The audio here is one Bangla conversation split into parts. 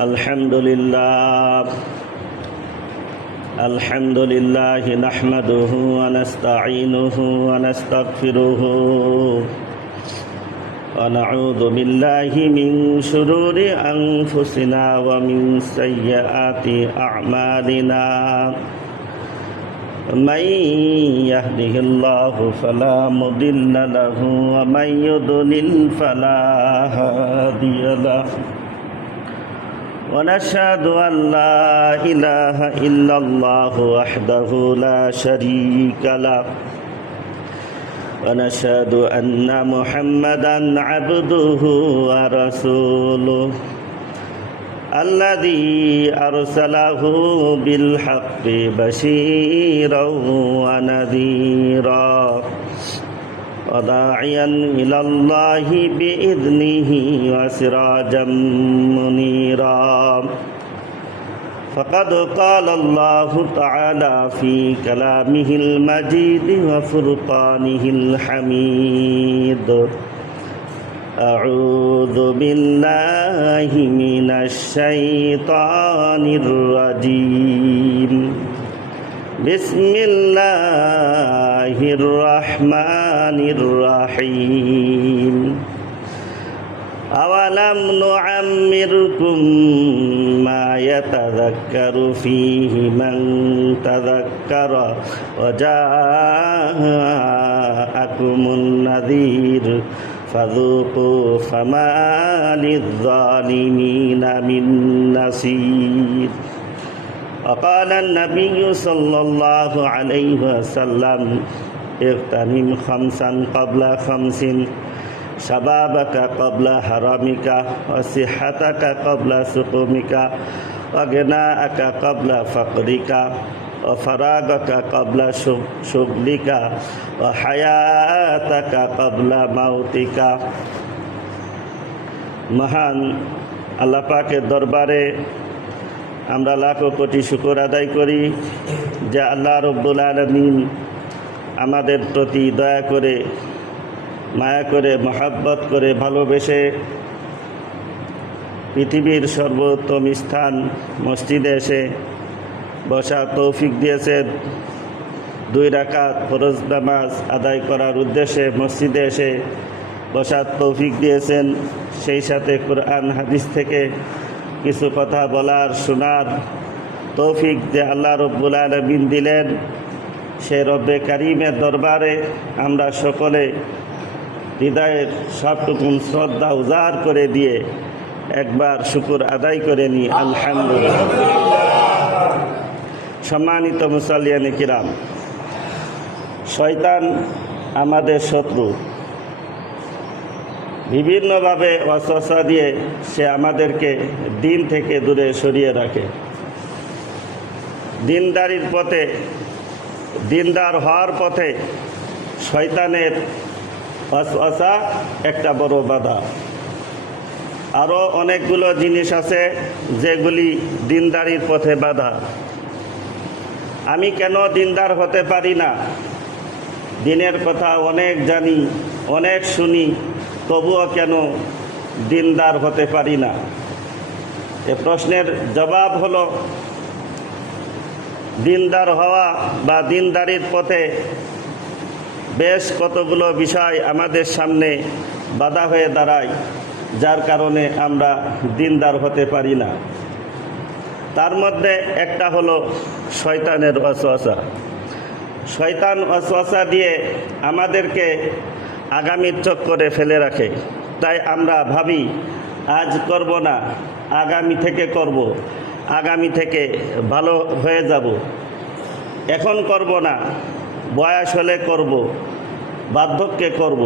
الحمد لله نحمده ونستعينه ونستغفره ونعوذ بالله من شرور أنفسنا ومن سيئات أعمالنا من يهده الله فلا مضل له ومن يضلل فلا هادي له ونشهد أن لا إله إلا الله وحده لا شريك له ونشهد أن محمدًا عبده ورسوله الذي أرسله بالحق بشيرا ونذيرا وداعيا إلى الله بإذنه وسراجا منيرا فقد قال الله تعالى في كلامه المجيد وفرقانه الحميد أعوذ بالله من الشيطان الرجيم بسم الله الرحمن الرحيم أولم نعمركم ما يتذكر فيه من تذكر وجاءكم النذير فذوقوا فما للظالمين من نصير وقال النبي صلى الله عليه وسلم اغتنم خمسا قبل خمس شبابك قبل حرمك وصحتك قبل سقمك وغناءك قبل فقرك وفراغك قبل شغلك وحياتك قبل موتك। মহান আল্লাহ পাকের দরবারে আমরা লাখো কোটি শুকর আদায় করি যে আল্লাহ রব্বুল আলামিন আমাদের প্রতি দয়া করে, মায়া করে, মহব্বত করে, ভালোবেসে পৃথিবীর সর্বোত্তম স্থান মসজিদে এসে বসার তৌফিক দিয়েছেন। 2 রাকাত ফরজ নামাজ আদায় করার উদ্দেশ্যে মসজিদে এসে বসার তৌফিক দিয়েছেন। সেই সাথে কোরআন হাদিস থেকে কিছু কথা বলার, শোনার তৌফিক যে আল্লাহ রব্বুল আলামিন দিলেন, সে রব্বে কারিমের দরবারে আমরা সকলে হৃদয়ের সবটুকু শ্রদ্ধা উজাড় করে দিয়ে একবার শুকর আদায় করে নিই আলহামদুলিল্লাহ। সম্মানিত মুসাল্লিয়ানে কিরাম, শয়তান আমাদের শত্রু। বিভিন্নভাবে ওয়াসওয়াসা দিয়ে সে আমাদেরকে দিন থেকে দূরে সরিয়ে রাখে। দিনদারির পথে, দিনদার হওয়ার পথে শয়তানের ওয়াসওয়াসা একটা বড় বাধা। আরও অনেকগুলো জিনিস আছে যেগুলি দিনদারির পথে বাধা। আমি কেন দিনদার হতে পারি না? দিনের কথা অনেক জানি, অনেক শুনি, তবুও কেন দিনদার হতে পারি না? এ প্রশ্নের জবাব হলো, দিনদার হওয়া বা দিনদারির পথে বেশ কতগুলো বিষয় আমাদের সামনে বাধা হয়ে দাঁড়ায়, যার কারণে আমরা দিনদার হতে পারি না। তার মধ্যে একটা হলো শয়তানের ওয়াসওয়াসা। শয়তান ওয়াসওয়াসা দিয়ে আমাদেরকে আগামীর চক্করে ফেলে রাখে। তাই আমরা ভাবি আজ করব না, আগামী থেকে করব, আগামী থেকে ভালো হয়ে যাব, এখন করব না, বয়স হলে করব, বার্ধক্যে করব।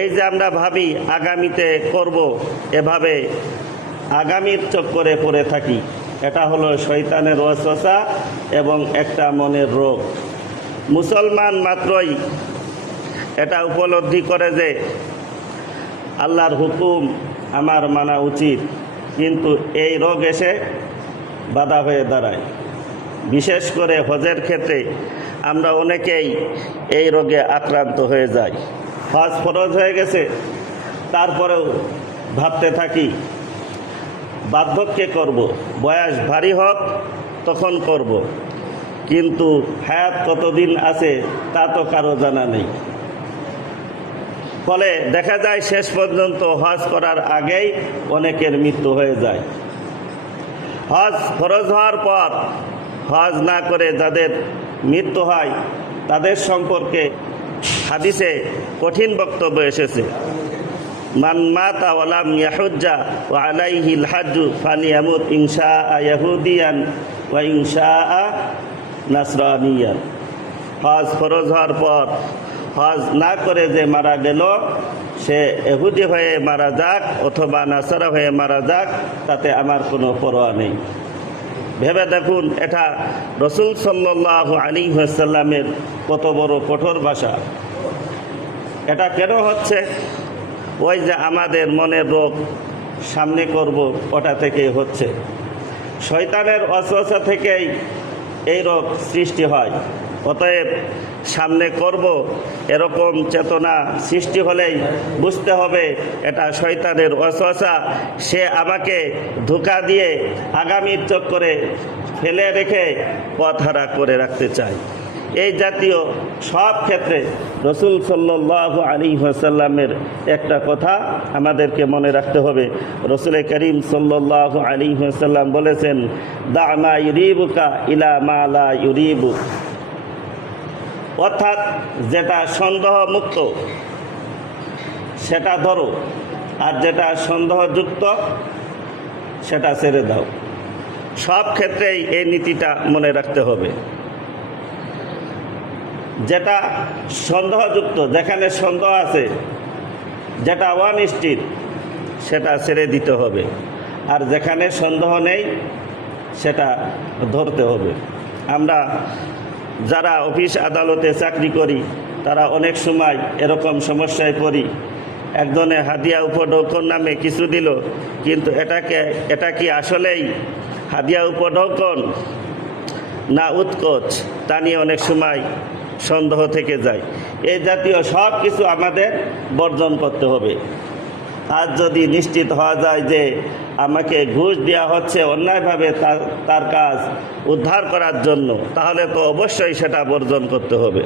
এই যে আমরা ভাবি আগামীতে করব, এভাবে আগামীর চক্করে পড়ে থাকি। এটা হলো শয়তানের ওয়াসওয়াসা এবং একটা মনের রোগ। মুসলমান মাত্রই এটা উপলব্ধি করে যে আল্লাহর হুকুম আমার মানা উচিত, কিন্তু এই রোগ এসে বাধা হয়ে দাঁড়ায়। বিশেষ করে হজের ক্ষেত্রে আমরা অনেকেই এই রোগে আক্রান্ত হয়ে যাই। হজ ফরজ হয়ে গেছে, তারপরেও ভাবতে থাকি বার্ধক্যে করব, বয়স ভারী হোক তখন করব, কিন্তু হায়াত কতদিন আছে তা তো কারো জানা নেই। ফলে দেখা যায় শেষ পর্যন্ত হজ করার আগেই অনেকের মৃত্যু হয়ে যায়। হজ ফরজ হওয়ার পর হজ না করে যাদের মৃত্যু হয় তাদের সম্পর্কে হাদিসে কঠিন বক্তব্য এসেছে। মান মাতা ওয়ালাম ইয়াহুজ্জা ওয়া আলাইহিল হাজ্জু ফালিয়ামুত ইনশাআ ইয়াহুদিয়ান ওয়া ইনশাআ নাসরানিয়ান। হজ ফরজ হওয়ার পর হজ না করে যে মারা গেল সে ইহুদি হয়ে মারা যাক অথবা নাসারা হয়ে মারা যাক, তাতে আমার কোনো পরোয়া নেই। ভেবে দেখুন এটা রসুল সাল্লাল্লাহু আলাইহি ওয়াসাল্লামের কত বড় কঠোর ভাষা। এটা কেন হচ্ছে? ওই যে আমাদের মনের রোগ সামনে করব ওটা থেকেই হচ্ছে। শয়তানের ওয়াসওয়াসা থেকেই এই রোগ সৃষ্টি হয়। অতএব সামনে করব এরকম চেতনা সৃষ্টি হলেই বুঝতে হবে এটা শয়তানের ওয়াসওয়াসা। সে আমাকে ধোঁকা দিয়ে আগামীর চক্করে ফেলে রেখে পথহারা করে রাখতে চায়। এই জাতীয় সব ক্ষেত্রে রসুল সাল্লাল্লাহু আলাইহি ওয়াসাল্লামের একটা কথা আমাদেরকে মনে রাখতে হবে। রসুল করিম সাল্লাল্লাহু আলাইহি ওয়াসাল্লাম বলেছেন, দা মা ইউরিবুকা ইলা মা লা ইউরিবুক। অর্থাৎ যেটা সন্দেহ মুক্ত সেটা ধরো, আর যেটা সন্দেহযুক্ত সেটা ছেড়ে দাও। সব ক্ষেত্রেই এই নীতিটা মনে রাখতে হবে। যেটা সন্দেহযুক্ত, যেখানে সন্দেহ আছে, যেটা অনিশ্চিত সেটা ছেড়ে দিতে হবে, আর যেখানে সন্দেহ নেই সেটা ধরতে হবে। আমরা যারা অফিস আদালতে চাকরি করি তারা অনেক সময় এরকম সমস্যায় পড়ি। একজনে হাদিয়া উপঢৌকন নামে কিছু দিল, কিন্তু এটা কি আসলেই হাদিয়া উপঢৌকন না উৎকোচ, তা নিয়ে অনেক সময় সন্দেহ থেকে যায়। এই জাতীয় সব কিছু আমাদের বর্জন করতে হবে। আর যদি নিশ্চিত হওয়া যায় যে আমাকে ঘুষ দেওয়া হচ্ছে অন্যায়ভাবে তার কাজ উদ্ধার করার জন্য, তাহলে তো অবশ্যই সেটা বর্জন করতে হবে।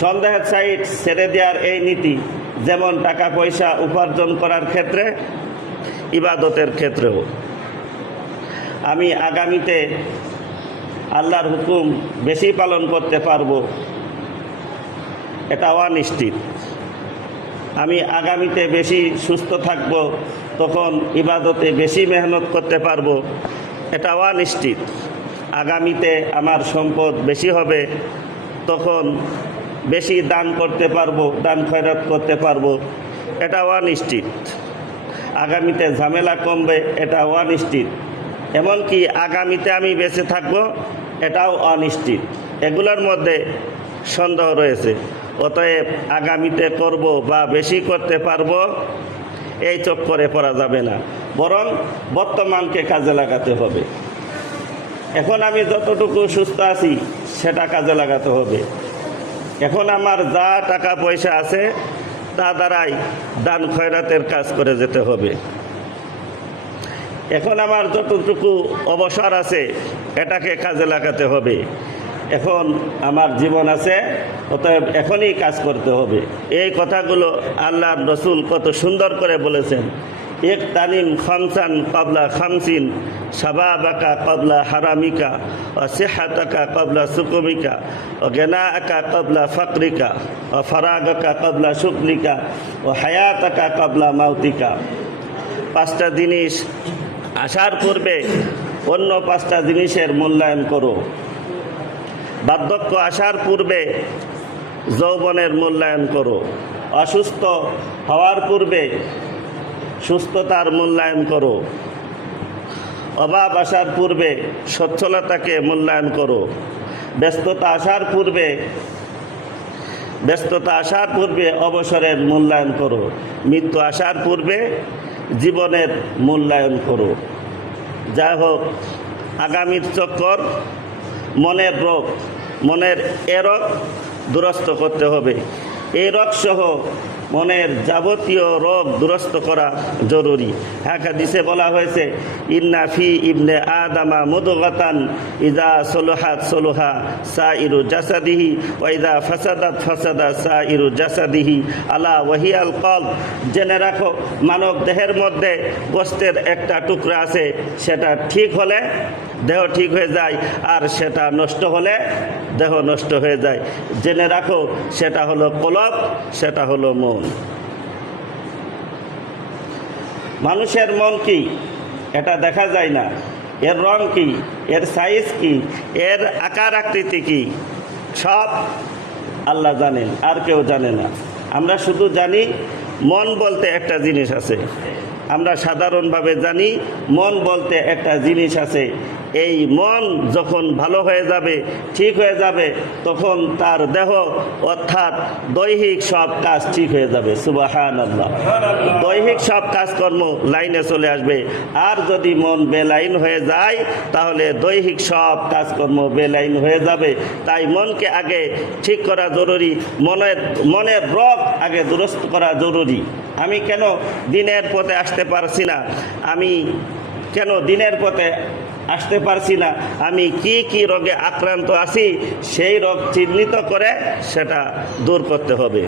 সন্দেহের সাইট ছেড়ে দেওয়ার এই নীতি যেমন টাকা পয়সা উপার্জন করার ক্ষেত্রে, ইবাদতের ক্ষেত্রেও। আমি আগামীতে আল্লাহর হুকুম বেশি পালন করতে পারবো, এটা অনিশ্চিত। আমি আগামীতে বেশি সুস্থ থাকব, তখন ইবাদতে বেশি মেহনত করতে পারবো, এটা অনিশ্চিত। আগামীতে আমার সম্পদ বেশি হবে, তখন বেশি দান করতে পারবো, দান খয়রাত করতে পারবো, এটা অনিশ্চিত। আগামীতে ঝামেলা কমবে, এটা অনিশ্চিত। এমনকি আগামীতে আমি বেঁচে থাকবো, এটাও অনিশ্চিত। এগুলোর মধ্যে সন্দেহ রয়েছে। অতএব আগামীতে করব বা বেশি করতে পারবো এই চক্করে পড়া যাবে না, বরং বর্তমানকে কাজে লাগাতে হবে। এখন আমি যতটুকু সুস্থ আছি সেটা কাজে লাগাতে হবে। এখন আমার যা টাকা পয়সা আছে তা দ্বারাই দান খয়রাতের কাজ করে যেতে হবে। এখন আমার যতটুকু অবসর আছে এটাকে কাজে লাগাতে হবে। এখন আমার জীবন আছে, অতএব এখনই কাজ করতে হবে। এই কথাগুলো আল্লাহর রসুল কত সুন্দর করে বলেছেন। এক তানিম খামসান কবলা খামসিন, শাবাবাকা কবলা হারামিকা, ও সেহাতাকা কবলা সুকুমিকা, ও গেনাআকা কবলা ফকরিকা, ও ফরাগাকা কবলা শুকলিকা, ও হায়াতাকা কবলা মাউতিকা। পাঁচটা জিনিস আসার পূর্বে অন্য পাঁচটা জিনিসের মূল্যায়ন করো। বার্ধক্য আসার পূর্বে যৌবনের মূল্যায়ন করো। অসুস্থ হওয়ার পূর্বে সুস্থতার মূল্যায়ন করো। অভাব আসার পূর্বে সচ্ছলতাকে মূল্যায়ন করো। ব্যস্ততা আসার পূর্বে অবসরের মূল্যায়ন করো। মৃত্যু আসার পূর্বে জীবনের মূল্যায়ন করো। যাই হোক, আগামীর চক্কর, মনের রোগ, মনের এ রোগ দুরস্ত করতে হবে। এই রোগ সহ মনের যাবতীয় রোগ দুরস্ত করা জরুরি। হাদিসে বলা হয়েছে, ইন্না ফি ইবনে আদামা মুদগাতান ইযা সলুহাত সলুহা সাইরু জাসাদিহি ওয়া ইযা ফাসাদাত ফাসাদা সাইরু জাসাদিহি আলা ওয়াহিয়াল কলব। জেনে রাখো, মানব দেহের মধ্যে গোশতের একটা টুকরা আছে, সেটা ঠিক হলে দেহ ঠিক হয়ে যায়, আর সেটা নষ্ট হলে দেহ নষ্ট হয়ে যায়। জেনে রাখো, সেটা হলো কলব, সেটা হলো মন। মানুষের মন কি এটা দেখা যায় না, এর রং কি, এর সাইজ কি, এর আকার আকৃতি কি, সব আল্লাহ জানেন, আর কেউ জানে না। আমরা শুধু জানি মন বলতে একটা জিনিস আছে। আমরা সাধারণভাবে জানি মন বলতে একটা জিনিস আছে। এই মন যখন ভালো হয়ে যাবে, ঠিক হয়ে যাবে, তখন তার দেহ অর্থাৎ দৈহিক সব কাজ ঠিক হয়ে যাবে। সুবহানাল্লাহ। দৈহিক সব কাজকর্ম লাইনে চলে আসবে। আর যদি মন বেলাইন হয়ে যায়, তাহলে দৈহিক সব কাজকর্ম বেলাইন হয়ে যাবে। তাই মনকে আগে ঠিক করা জরুরি, মনের রোগ আগে দুরস্ত করা জরুরি। আমি কেন দিনের পথে আসতে পারছি না, আমি কেন দিনের পথে আসতে পারছি না, আমি কি কি রোগে আক্রান্ত আছি, সেই রোগ চিহ্নিত করে সেটা দূর করতে হবে।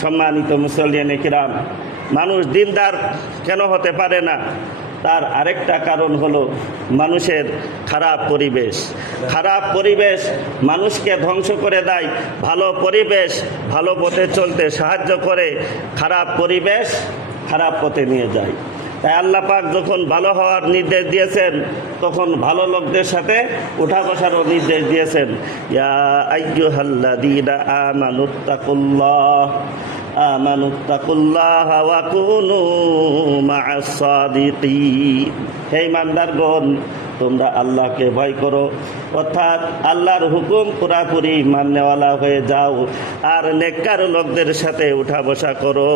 সম্মানিত মুসল্লিয়ানে কিরাম, মানুষ দিনদার কেন হতে পারে না, তার আরেকটা কারণ হলো মানুষের খারাপ পরিবেশ। খারাপ পরিবেশ মানুষকে ধ্বংস করে দেয়। ভালো পরিবেশ ভালো পথে চলতে সাহায্য করে, খারাপ পরিবেশ খারাপ পথে নিয়ে যায়। তাই আল্লাহ পাক যখন ভালো হওয়ার নির্দেশ দিয়েছেন, তখন ভালো লোকদের সাথে উঠা বসারও নির্দেশ দিয়েছেন। ইয়া আইয়ুহাল্লাযীনা আমানুত্তাকুল্লাহ আমানুত্তাকুল্লাহ ওয়া কুনু মা'আস সাদিকিন। হে ইমানদারগণ, তোমরা আল্লাহকে ভয় করো, অর্থাৎ আল্লাহর হুকুম পুরাপুরি মাননেওয়ালা হয়ে যাও, আর নেককার লোকদের সাথে উঠা বসা করো।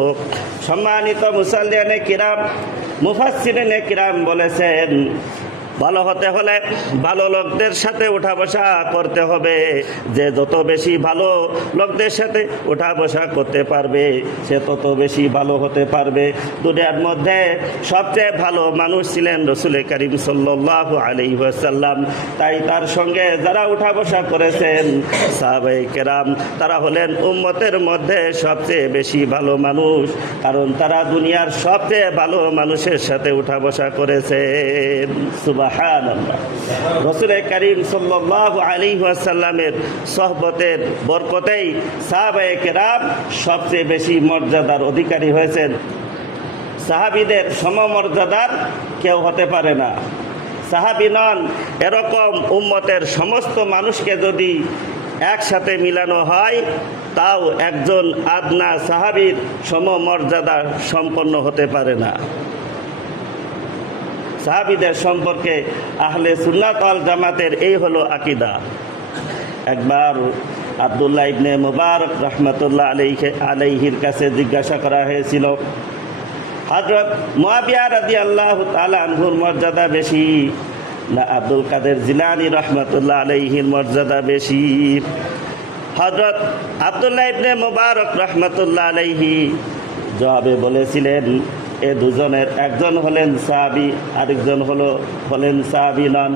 সম্মানিত মুসাল্লিয়ানে কিরাম, মুফাসসিরিনে কিরাম বলেছেন, ভালো হতে হলে ভালো লোকদের সাথে উঠা বসা করতে হবে। যে যত বেশি ভালো লোকদের সাথে উঠা বসা করতে পারবে, সে তত বেশি ভালো হতে পারবে। দুনিয়ার মধ্যে সবচেয়ে ভালো মানুষ ছিলেন রাসূল করিম সাল্লাল্লাহু আলাইহি ওয়াসাল্লাম। তাই তার সঙ্গে যারা উঠা বসা করেছেন সাহাবায়ে কেরাম, তারা হলেন উম্মতের মধ্যে সবচেয়ে বেশি ভালো মানুষ, কারণ তারা দুনিয়ার সবচেয়ে ভালো মানুষের সাথে উঠা বসা করেছেন। সুবহানাল্লাহ। রাসূল করিম সাল্লাল্লাহু আলাইহি ওয়াসাল্লামের সোহবতের বরকতেই সাহাবায়ে কেরাম সবচেয়ে বেশি মর্যাদার অধিকারী হয়েছেন। সাহাবীদের সমমর্যাদার কেউ হতে পারে না। সাহাবী নন, এরকম উম্মতের সমস্ত মানুষকে যদি একসাথে মিলানো হয়, তাও একজন আদনা সাহাবীর সমমর্যাদা সম্পন্ন হতে পারে না। সাহাবীদের সম্পর্কে আহলে সুন্নাত ওয়াল জামাতের এই হলো আকীদা। একবার আব্দুল্লাহ ইবনে মুবারক রাহমাতুল্লাহ আলাইহির কাছে জিজ্ঞাসা করা হয়েছিল, হযরত মুআবিয়া রাদিয়াল্লাহু তাআলা আনহুর মর্যাদা বেশি না আব্দুল কাদের জিলানী রাহমাতুল্লাহ আলাইহির মর্যাদা বেশি? হযরত আব্দুল্লাহ ইবনে মুবারক রাহমাতুল্লাহ আলাইহি জবাবে বলেছিলেন, এ দুজনের একজন হলেন সাহাবী, আরেকজন হলেন সাহাবী নন।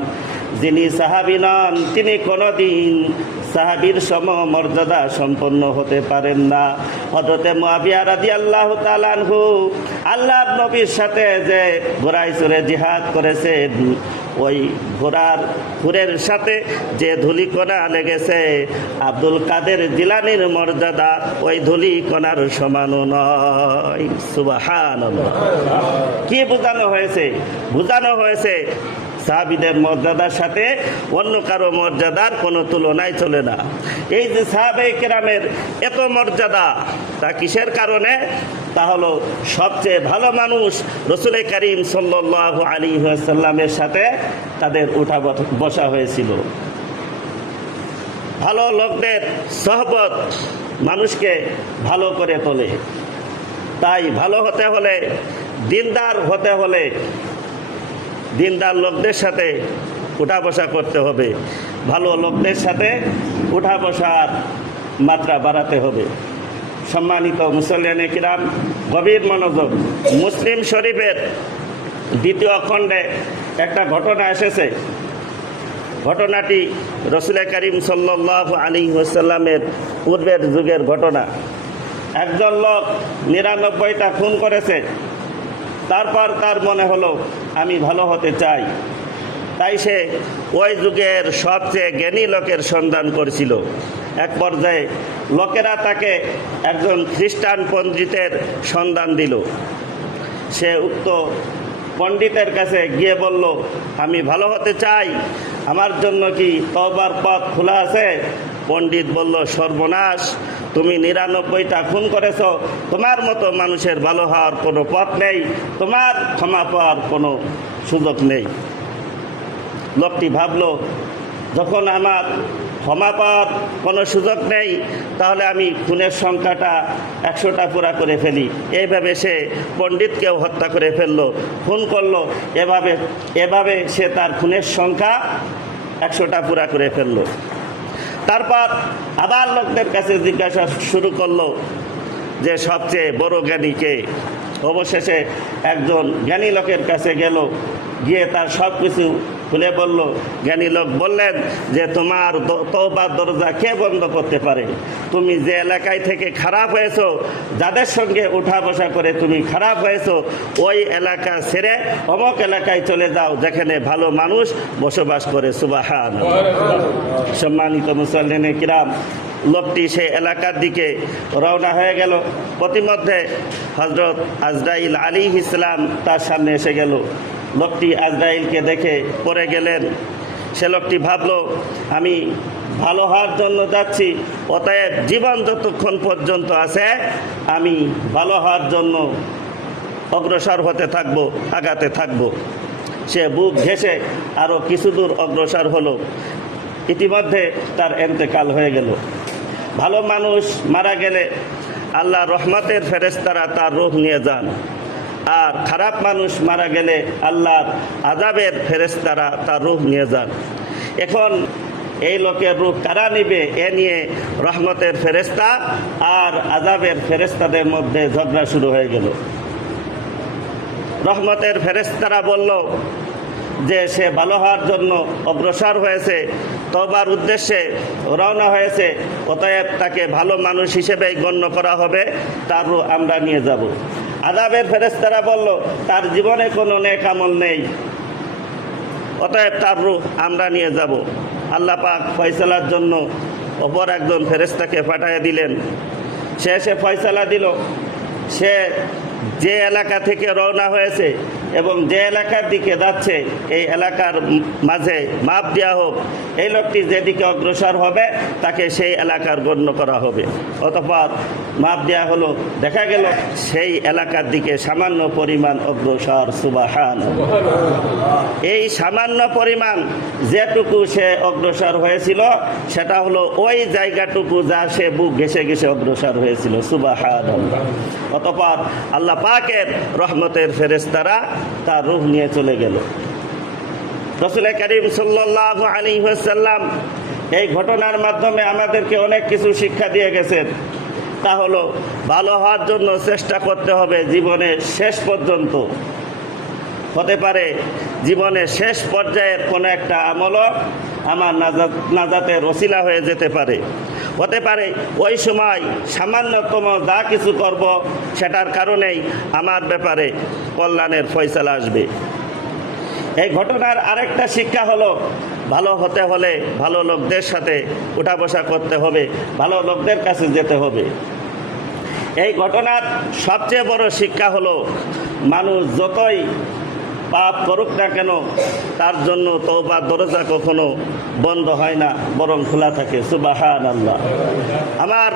যিনি সাহাবী নন, তিনি কোনোদিন সাহাবীর সমমর্যাদা সম্পন্ন হতে পারেন না। হযরতে মুআবিয়া রাদিয়াল্লাহু তাআলা আনহু আল্লাহর নবীর সাথে যে ঘোড়ায় চড়ে জিহাদ করেছেন, ওই ঘোড়ার খুরের সাথে যে ধূলিকণা লেগেছে, আব্দুল কাদের জিলানীর মর্যাদা ওই ধূলিকণার সমানও নয়। সুবহানাল্লাহ। কি বোঝানো হয়েছে? বোঝানো হয়েছে সাহাবীদের মর্যাদার সাথে অন্য কারো মর্যাদার কোনো তুলনায় চলে না। এই যে সাহাবায়ে কেরামের এত মর্যাদা, তা কিসের কারণে? তা হলো সবচেয়ে ভালো মানুষ রাসূল করিম সাল্লাল্লাহু আলাইহি ওয়াসাল্লামের সাথে তাদের উঠা বসা হয়েছিল। ভালো লোকদের সোহবত মানুষকে ভালো করে তোলে। তাই ভালো হতে হলে, দিনদার হতে হলে, দিনদার লোকদের সাথে উঠা বসা করতে হবে। ভালো লোকদের সাথে উঠা বসার মাত্রা বাড়াতে হবে। সম্মানিত মুসল্লিয়ানে কিরাম, গভীর মনোযোগ। মুসলিম শরীফের দ্বিতীয় খণ্ডে একটা ঘটনা এসেছে। ঘটনাটি রসুল করিম সাল্লাল্লাহু আলাইহি ওয়াসাল্লামের পূর্বের যুগের ঘটনা। একজন লোক ৯৯টা খুন করেছে। তারপর তার মনে হলো আমি ভালো হতে চাই, তাই সে ওই যুগের সবচেয়ে জ্ঞানী লোকের সন্ধান করছিল। এক পর্যায়ে লোকেরা তাকে একজন খ্রিস্টান পণ্ডিতের সন্ধান দিল। সে উক্ত পণ্ডিতের কাছে গিয়ে বলল, আমি ভালো হতে চাই, আমার জন্য কি তওবার পথ খোলা আছে? পণ্ডিত বলল, সর্বনাশ, তুমি ৯৯টা খুন করেছ, তোমার মতো মানুষের ভালো হওয়ার কোনো পথ নেই, তোমার ক্ষমা পাওয়ার কোনো সুযোগ নেই। লোকটি ভাবল, যখন আমার ক্ষমা পাওয়ার কোনো সুযোগ নেই, তাহলে আমি খুনের সংখ্যাটা ১০০টা পুরা করে ফেলি। এইভাবে সে পণ্ডিতকেও হত্যা করে ফেললো, খুন করলো। এভাবে সে তার খুনের সংখ্যা ১০০টা পুরা করে ফেললো। তারপর আবার লোকদের কাছে জিজ্ঞাসা শুরু করলো যে সবচেয়ে বড় জ্ঞানী কে? অবশেষে একজন জ্ঞানী লোকের কাছে গেল, গিয়ে তার সব কিছু খুলে বলল। জ্ঞানী লোক বললেন যে তোমার তওবার দরজা কে বন্ধ করতে পারে? তুমি যে এলাকায় থেকে খারাপ হয়েছো, যাদের সঙ্গে উঠা বসা করে তুমি খারাপ হয়েছো, ওই এলাকা ছেড়ে অমুক এলাকায় চলে যাও যেখানে ভালো মানুষ বসবাস করে। সুবহানাল্লাহ। সম্মানিত মুসল্লিনে কিরাম, লোকটি সেই এলাকার দিকে রওনা হয়ে গেল। প্রতিমধ্যে হযরত আজরাইল আলাইহিস সালাম তার সামনে এসে গেল। লোকটি আজরাইলকে দেখে পড়ে গেলেন। সে লোকটি ভাবল, আমি ভালো হওয়ার জন্য যাচ্ছি, অতএব জীবন যতক্ষণ পর্যন্ত আছে আমি ভালো হওয়ার জন্য অগ্রসর হতে থাকবো, আগাতে থাকবো। সে বুক ঘেঁষে আরও কিছু দূর অগ্রসর হলো। ইতিমধ্যে তার ইন্তেকাল হয়ে গেল। ভালো মানুষ মারা গেলে আল্লাহ রহমতের ফেরেশতারা তার রূহ নিয়ে যান, আর খারাপ মানুষ মারা গেলে আল্লাহর আযাবের ফেরেশতারা তার রূহ নিয়ে যান। এখন এই লোকের রূহ কারা নিবে, এ নিয়ে রহমতের ফেরেশতা আর আযাবের ফেরেশতাদের মধ্যে ঝগড়া শুরু হয়ে গেল। রহমতের ফেরেশতারা বলল যে সে ভালো হওয়ার জন্য অগ্রসর হয়েছে, তওবার উদ্দেশ্যে রওনা হয়েছে, অতএব তাকে ভালো মানুষ হিসেবেই গণ্য করা হবে, তার রূহ আমরা নিয়ে যাব। আযাবের ফেরেশতারা বলল তার জীবনে কোনো নেক আমল নেই, অতএব তার রূহ আমরা নিয়ে যাব। আল্লাহ পাক ফয়সালার জন্য অপর একজন ফেরেশতাকে পাঠিয়ে দিলেন। সে এসে ফয়সালা দিল। সে যে এলাকা থেকে রওনা হয়েছে এবং যে এলাকার দিকে যাচ্ছে, এই এলাকার মাঝে মাপ দেওয়া হোক। এই লোকটি যেদিকে অগ্রসর হবে তাকে সেই এলাকার গণ্য করা হবে। অতঃপর মাপ দেওয়া হলো। দেখা গেল সেই এলাকার দিকে সামান্য পরিমাণ অগ্রসর। সুবহানাল্লাহ। এই সামান্য পরিমাণ যেটুকু সে অগ্রসর হয়েছিল, সেটা হলো ওই জায়গাটুকু যা সে বুক ঘেঁষে ঘেঁষে অগ্রসর হয়েছিল। সুবহানাল্লাহ। অতঃপর আল্লাহ পাকের রহমতের ফেরেশতারা তার রূহ নিয়ে চলে গেল। রাসূল করিম সাল্লাল্লাহু আলাইহি ওয়াসাল্লাম এই ঘটনার মাধ্যমে আমাদেরকে অনেক কিছু শিক্ষা দিয়ে গেছেন। তা হলো ভালো হওয়ার জন্য চেষ্টা করতে হবে জীবনের শেষ পর্যন্ত। হতে পারে জীবনের শেষ পর্যায়ের কোনো একটা আমলও আমার নাজাতের ওসিলা হয়ে যেতে পারে। হতে পারে ওই সময় সামান্যতম যা কিছু করব সেটার কারণেই আমার ব্যাপারে কল্যাণের ফয়সালা আসবে। এই ঘটনার আরেকটা শিক্ষা হলো, ভালো হতে হলে ভালো লোকদের সাথে উঠা বসা করতে হবে, ভালো লোকদের কাছে যেতে হবে। এই ঘটনার সবচেয়ে বড় শিক্ষা হলো, মানুষ যতই পাপ করুক না কেন, তার জন্য তওবার দরজা কখনো বন্ধ হয় না, বরং খোলা থাকে। সুবহানাল্লাহ। আমার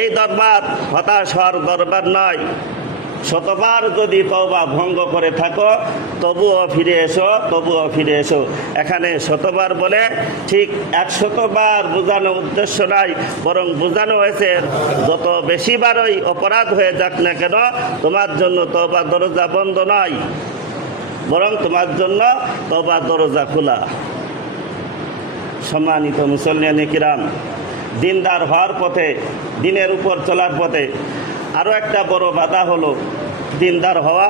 এই দরবার হতাশ হওয়ার দরবার নয়। শতবার যদি তওবা ভঙ্গ করে থাকো, তবুও ফিরে এসো, তবুও ফিরে এসো। এখানে শতবার বলে ঠিক ১০০বার বোঝানো উদ্দেশ্য নাই, বরং বোঝানো হয়েছে যত বেশিবারই অপরাধ হয়ে যাক না কেন, তোমার জন্য তওবার দরজা বন্ধ নয়, বরং তোমার জন্য তওবার দরজা খোলা। সম্মানিত মুসল্লিয়ানে কিরাম, দিনদার হওয়ার পথে, দিনের উপর চলার পথে আরও একটা বড় বাধা হলো দিনদার হওয়া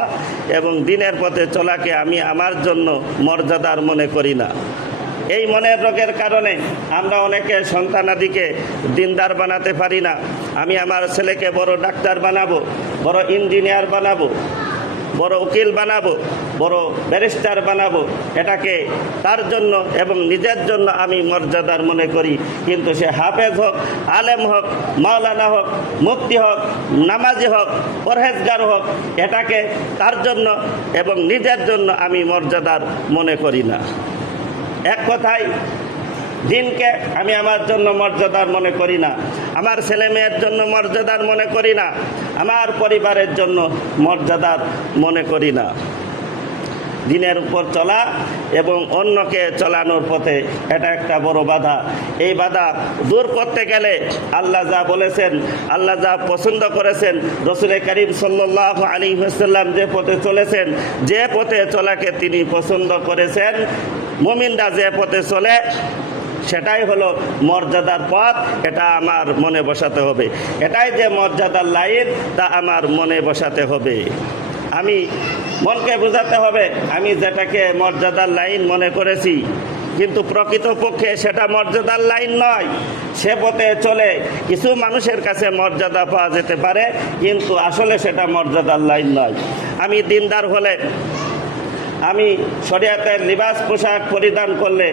এবং দিনের পথে চলাকে আমি আমার জন্য মর্যাদার মনে করি না। এই মনের রোগের কারণে আমরা অনেকে সন্তানাদিকে দিনদার বানাতে পারি না। আমি আমার ছেলেকে বড় ডাক্তার বানাবো, বড় ইঞ্জিনিয়ার বানাবো, বড় উকিল বানাবো, বড় ব্যারিস্টার বানাবো, এটাকে তার জন্য এবং নিজের জন্য আমি মর্যাদার মনে করি। কিন্তু সে হাফেজ হোক, আলেম হোক, মাওলানা হোক, মুফতি হোক, নামাজি হোক, পরহেজগার হোক, এটাকে তার জন্য এবং নিজের জন্য আমি মর্যাদার মনে করি না। এক কথায় দিনকে আমি আমার জন্য মর্যাদার মনে করি না, আমার ছেলে মেয়ের জন্য মর্যাদার মনে করি না, আমার পরিবারের জন্য মর্যাদার মনে করি না। দিনের উপর চলা এবং অন্যকে চলানোর পথে এটা একটা বড় বাধা। এই বাধা দূর করতে গেলে আল্লাহ যা বলেছেন, আল্লাহ যা পছন্দ করেছেন, রসুল করিম সাল্লাল্লাহু আলাইহি ওয়াসাল্লাম যে পথে চলেছেন, যে পথে চলাকে তিনি পছন্দ করেছেন, মুমিনরা যে পথে চলে সেটাই হলো মর্যাদার পথ। এটা আমার মনে বসাতে হবে। এটাই যে মর্যাদার লাইন, তা আমার মনে বসাতে হবে। আমি মনকে বোঝাতে হবে আমি যেটাকে মর্যাদার লাইন মনে করেছি, কিন্তু প্রকৃতপক্ষে সেটা মর্যাদার লাইন নয়। সে পথে চলে কিছু মানুষের কাছে মর্যাদা পাওয়া যেতে পারে, কিন্তু আসলে সেটা মর্যাদার লাইন নয়। আমি দিনদার হলে, আমি শরিয়াতের লিবাস পোশাক পরিধান করলে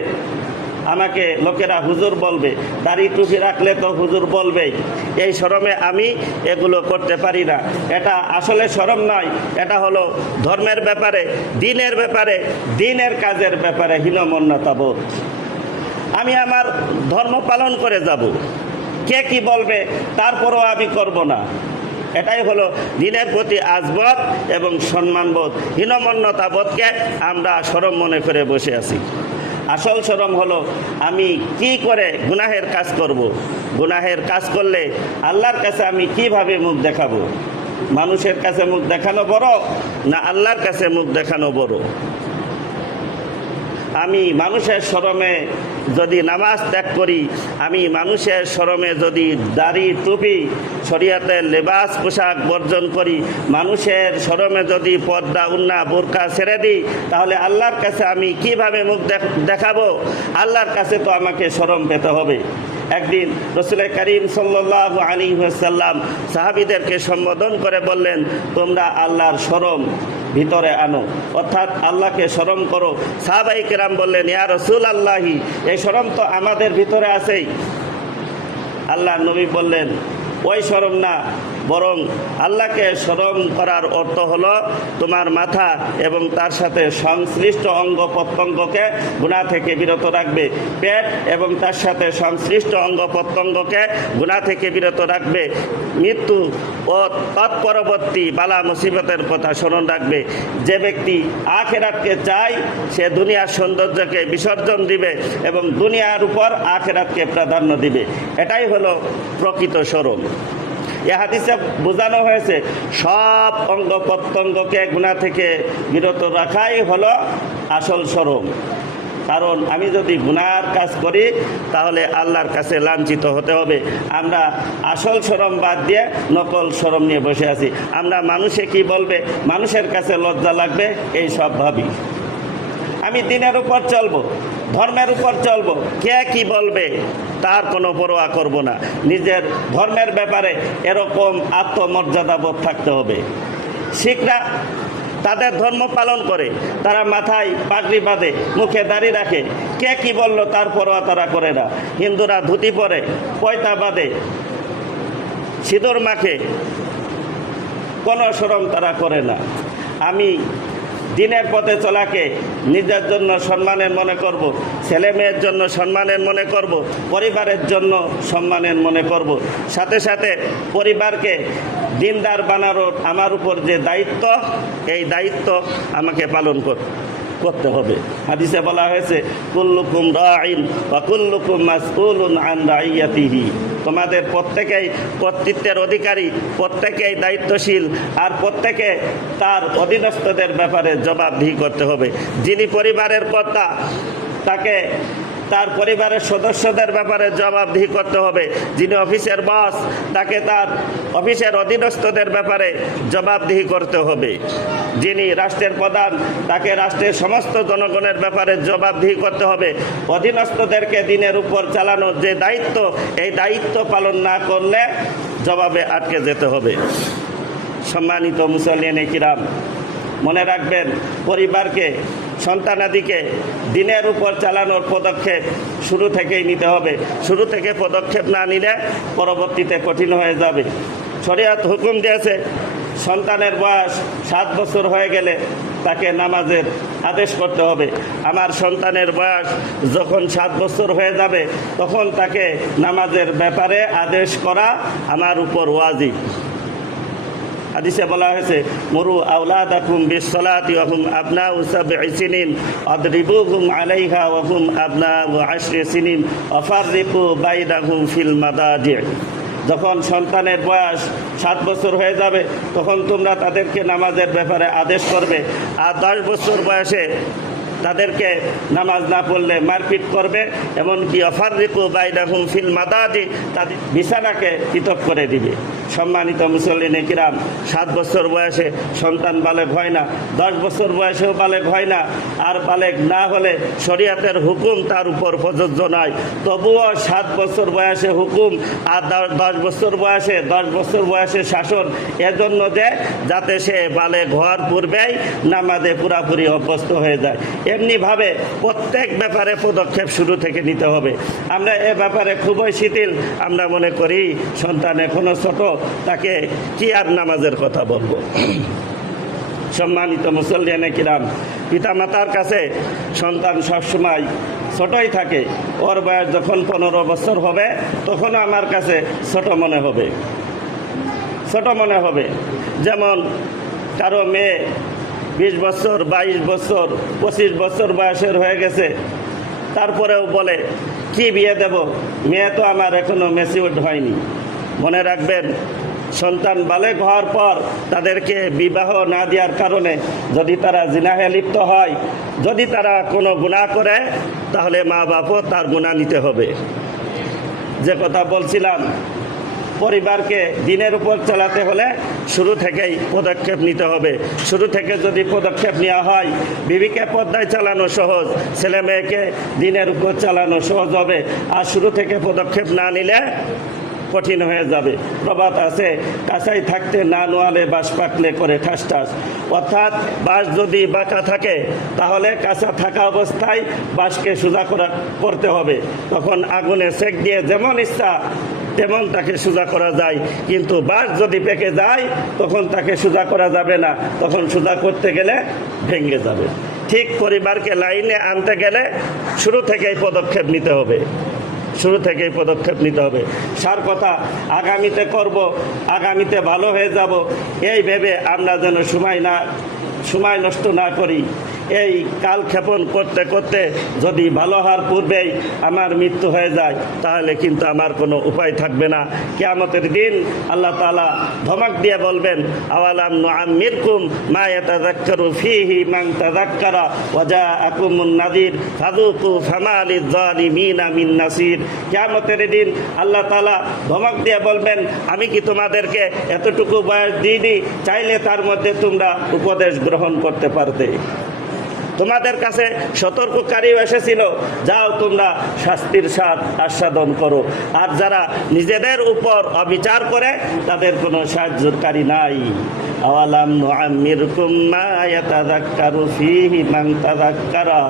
আমাকে লোকেরা হুজুর বলবে, দাড়ি টুপি রাখলে তো হুজুর বলবেই। এই শরমে আমি এগুলো করতে পারি না। এটা আসলে শরম নয়, এটা হলো ধর্মের ব্যাপারে, দিনের ব্যাপারে, দিনের কাজের ব্যাপারে হীনমন্যতা বোধ। আমি আমার ধর্ম পালন করে যাব, কে কি বলবে তারপরও আমি করব না। এটাই হলো দিনের প্রতি আজবত এবং সম্মানবোধ। হীনমন্যতা বোধকে আমরা শরম মনে করে বসে আছি। আসল শরম হলো আমি কি করে গুনাহের কাজ করব। গুনাহের কাজ করলে আল্লাহর কাছে আমি কিভাবে মুখ দেখাবো? মানুষের কাছে মুখ দেখানো বড় না আল্লাহর কাছে মুখ দেখানো বড়? আমি মানুষের শরমে যদি নামাজ ত্যাগ করি, আমি মানুষের শরমে যদি দাড়ি টুপি শরিয়াতের লেবাস পোশাক বর্জন করি, মানুষের শরমে যদি পর্দা উন্না বোরকা ছেড়ে দিই, তাহলে আল্লাহর কাছে আমি কিভাবে মুখ দেখাবো? আল্লাহর কাছে তো আমাকে শরম পেতে হবে। একদিন রসুল করিম সাল্লাল্লাহু আলাইহি ওয়াসাল্লাম সাহাবীদেরকে সম্বোধন করে বললেন, তোমরা আল্লাহর শরম ভিতরে আনো, অর্থাৎ আল্লাহকে শরম করো। সাহাবায়ে কেরাম বললেন, ইয়া রাসূলুল্লাহি, এই শরম তো আমাদের ভিতরে আছেই। আল্লাহ নবী বললেন, ওই শরম না, বরং আল্লাহকে শরম করার অর্থ হলো তোমার মাথা এবং তার সাথে সংশ্লিষ্ট অঙ্গ প্রত্যঙ্গকে গুনাহ থেকে বিরত রাখবে, পেট এবং তার সাথে সংশ্লিষ্ট অঙ্গ প্রত্যঙ্গকে গুনাহ থেকে বিরত রাখবে, মৃত্যু ও তৎপরবর্তী বালা মুসিবতের কথা স্মরণ রাখবে। যে ব্যক্তি আখিরাতকে চায় সে দুনিয়ার সৌন্দর্যকে বিসর্জন দিবে এবং দুনিয়ার উপর আখিরাতকে প্রাধান্য দিবে। এটাই হলো প্রকৃত শরম। এ হাদিসে বোঝানো হয়েছে সব অঙ্গ প্রত্যঙ্গকে গুনাহ থেকে বিরত রাখাই হলো আসল শরম। কারণ আমি যদি গুনার কাজ করি তাহলে আল্লাহর কাছে লাঞ্ছিত হতে হবে। আমরা আসল শরম বাদ দিয়ে নকল শরম নিয়ে বসে আছি। আমরা মানুষে কি বলবে, মানুষের কাছে লজ্জা লাগবে, এই সব ভাবি। আমি দিনের উপর চলবো, ধর্মের উপর চলবো, কে কি বলবে তার কোনো পরোয়া করব না। নিজের ধর্মের ব্যাপারে এরকম আত্মমর্যাদাবোধ থাকতে হবে। শিখরা তাদের ধর্ম পালন করে, তারা মাথায় পাগড়ি বাঁধে, মুখে দাড়ি রাখে, কে কি বললো তার পরোয়া তারা করে না। হিন্দুরা ধুতি পরে, পয়তা বাঁধে, সিঁদুর মাখে, কোনো শরম তারা করে না। আমি দিনের পথে চলাকে নিজের জন্য সম্মানের মনে করব, ছেলে মেয়ের জন্য সম্মানের মনে করব, পরিবারের জন্য সম্মানের মনে করব। সাথে সাথে পরিবারকে দিনদার বানানোর আমার উপর যে দায়িত্ব, এই দায়িত্ব আমাকে পালন করতে হবে। হাদিসে বলা হয়েছে, কুল্লুকুম রাঈন ওয়া কুল্লুকুম মাসউলুন আন রাইয়াতিহি। তোমাদের প্রত্যেকেই কর্তৃত্বের অধিকারী, প্রত্যেকেই দায়িত্বশীল, আর প্রত্যেকে তার অধীনস্থদের ব্যাপারে জবাবদিহি করতে হবে। যিনি পরিবারের কর্তা তাকে তার পরিবারের সদস্যদের ব্যাপারে জবাবদিহি করতে হবে। যিনি অফিসের বস, তাকে তার অফিসের অধীনস্থদের ব্যাপারে জবাবদিহি করতে হবে। যিনি রাষ্ট্রের প্রধান, তাকে রাষ্ট্রের সমস্ত জনগণের ব্যাপারে জবাবদিহি করতে হবে। অধীনস্থদেরকে দিনের উপর চালানোর যে দায়িত্ব, এই দায়িত্ব পালন না করলে জবাবে আটকে যেতে হবে। সম্মানিত মুসল্লিয়ানে কিরাম, মনে রাখবেন, পরিবারকে, সন্তানাদিকে দিনের উপর চালানোর পদক্ষেপ শুরু থেকেই নিতে হবে। শুরু থেকে পদক্ষেপ না নিলে পরবর্তীতে কঠিন হয়ে যাবে। শরিয়ত হুকুম দিয়েছে, সন্তানের বয়স 7 বছর হয়ে গেলে তাকে নামাজের আদেশ করতে হবে। আমার সন্তানের বয়স যখন 7 বছর হয়ে যাবে, তখন তাকে নামাজের ব্যাপারে আদেশ করা আমার উপর ওয়াজিব। হাদিসে বলা হয়েছে, মুরু আওলাদাকুম বিসসালাতি ওয়া হুম আবনাউ সাব'i সিনিন আদরিবুহুম আলাইহা ওয়া হুম আবনাউ 10 সিনিন ওয়া ফাররিকু বাইনাহুম ফিল মাদাজি'। যখন সন্তানের বয়স 7 বছর হয়ে যাবে, তখন তোমরা তাদেরকে নামাজের ব্যাপারে আদেশ করবে। আর 10 বছর বয়সে তাদেরকে নামাজ না পড়লে মারপিট করবে, এমনকি অফাররিকু বাইনাহুম ফিল মাদাজি, তাদের বিছানাকে পৃথক করে দিবে। সম্মানিত মুসল্লিনে কিরাম, 7 বছর বয়সে সন্তান বালেগ হয় না, 10 বছর বয়সেও বালেগ হয় না। আর বালেগ না হলে শরিয়তের হুকুম তার উপর প্রযোজ্য নয়। তবুও 7 বছর বয়সে হুকুম আর 10 বছর বয়সে 10 বছর বয়সে শাসন, এজন্য যে যাতে সে বালেগ হওয়ার পূর্বেই নামাজে পুরাপুরি অভ্যস্ত হয়ে যায়। এমনিভাবে প্রত্যেক ব্যাপারে পদক্ষেপ শুরু থেকে নিতে হবে। আমরা এ ব্যাপারে খুবই শিথিল। আমরা মনে করি সন্তান এখনো ছোট, তাকে কি আর নামাজের কথা বলবো। সম্মানিত মুসল্লিয়ানে কিরাম, পিতামাতার কাছে সন্তান সবসময় ছোটই থাকে। ওর বয়স যখন 15 বছর হবে, তখনও আমার কাছে ছোট মনে হবে, ছোট মনে হবে। যেমন কারো মেয়ে 20 বছর, 22 বছর, 25 বছর বয়সের হয়ে গেছে, তারপরেও বলে কি বিয়ে দেব, মেয়ে তো আমার এখনো ম্যাচিউরড হয়নি। মনে রাখবেন, সন্তান বালেগ হওয়ার পর তাদেরকে বিবাহ না দেওয়ার কারণে যদি তারা জিনাহে লিপ্ত হয়, যদি তারা কোনো গুনাহ করে, তাহলে মা বাপও তার গুনাহ নিতে হবে। যে কথা বলছিলাম, পরিবারকে দিনের উপর চালাতে হলে শুরু থেকেই পদক্ষেপ নিতে হবে। শুরু থেকে যদি পদক্ষেপ নেওয়া হয়, বিবিকে পর্দায় চালানো সহজ, ছেলে মেয়েকে দিনের উপর চালানো সহজ হবে। আর শুরু থেকে পদক্ষেপ না নিলে কঠিন হয়ে যাবে। প্রবাদ আছে, কাঁচাই থাকতে না নোয়ালে বাঁশ পাকলে করে ঠাস ঠাস। অর্থাৎ বাঁশ যদি বাঁকা থাকে, তাহলে কাঁচা থাকা অবস্থায় বাঁশকে সোজা করতে হবে। তখন আগুনে সেক দিয়ে যেমন ইচ্ছা তেমন তাকে সোজা করা যায়। কিন্তু বাঁশ যদি পেকে যায়, তখন তাকে সোজা করা যাবে না, তখন সোজা করতে গেলে ভেঙে যাবে। ঠিক পরিবারকে লাইনে আনতে গেলে শুরু থেকেই পদক্ষেপ নিতে হবে, শুরু থেকেই পদক্ষেপ নিতে হবে। সার কথা, আগামীতে করব, আগামীতে ভালো হয়ে যাব, এই ভেবে আমরা যেন সময় নষ্ট না করি। এই কালক্ষেপণ করতে করতে যদি ভালো হওয়ার পূর্বেই আমার মৃত্যু হয়ে যায়, তাহলে কিন্তু আমার কোনো উপায় থাকবে না। কিয়ামতের দিন আল্লাহ তাআলা ধমক দিয়ে বলবেন, আওয়ালাম নুআম্মিরকুম মা ইয়াতাযাক্কারু ফীহি মান তাযাক্কারা ওয়া জাআকুমুন নাযীর ফাযুকু ফামা লিয-যালিমিনা মিন নাসীর। কিয়ামতের দিন আল্লাহ তাআলা ধমক দিয়ে বলবেন, আমি কি তোমাদেরকে এতটুকু বয়স দিইনি, চাইলে তার মধ্যে তোমরা উপদেশ গ্রহণ করতে পারতে। তোমাদের কাছে সতর্ককারীও এসেছিল, যাও তোমরা শাস্তির স্বাদ আস্বাদন করো। আর যারা নিজেদের উপর অবিচার করে, তাদের কোনো সাহায্যকারী নাই। আওয়ালাম নুআম্মিরকুম মা ইয়াতাযাক্কারু ফীহি মান তাযাক্কারা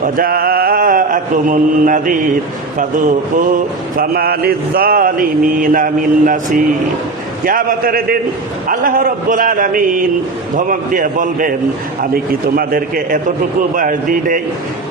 ওয়া জাআকুমুন নাযীর ফাযুকু ফামা লিয-যালিমিনা মিন নাসীর। কিয়ামতের দিন আল্লাহ রাব্বুল আলামিন ধমক দিয়ে বলবেন, আমি কি তোমাদেরকে এতটুকু বয়স দিই নেই,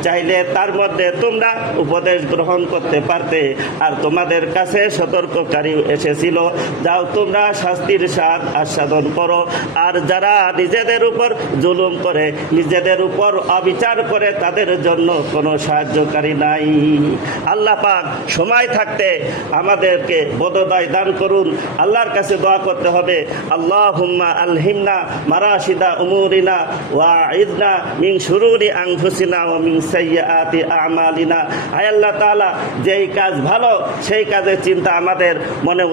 চাইলে তার মধ্যে তোমরা উপদেশ গ্রহণ করতে পারতে। আর তোমাদের কাছে সতর্ককারী এসেছিল, যাও তোমরা শাস্তির স্বাদ আস্বাদন করো। আর যারা নিজেদের উপর জুলুম করে, নিজেদের উপর অবিচার করে, তাদের জন্য কোনো সাহায্যকারী নাই। আল্লাহ পাক সময় থাকতে আমাদেরকে বোধোদয় দান করুন। আল্লাহর কাছে দোয়া করতে হবে, আল্লাহ আল্লাহুম্মা আলহিমনা মারাশিদা উমুরিনা ওয়া আইযনা মিন শুরুরি আনফুসিনা ওয়া মিন সাইয়্যাতি আমালিনা। আয় আল্লাহ তাআলা, যেই কাজ ভালো সেই কাজের চিন্তা আমাদের মনে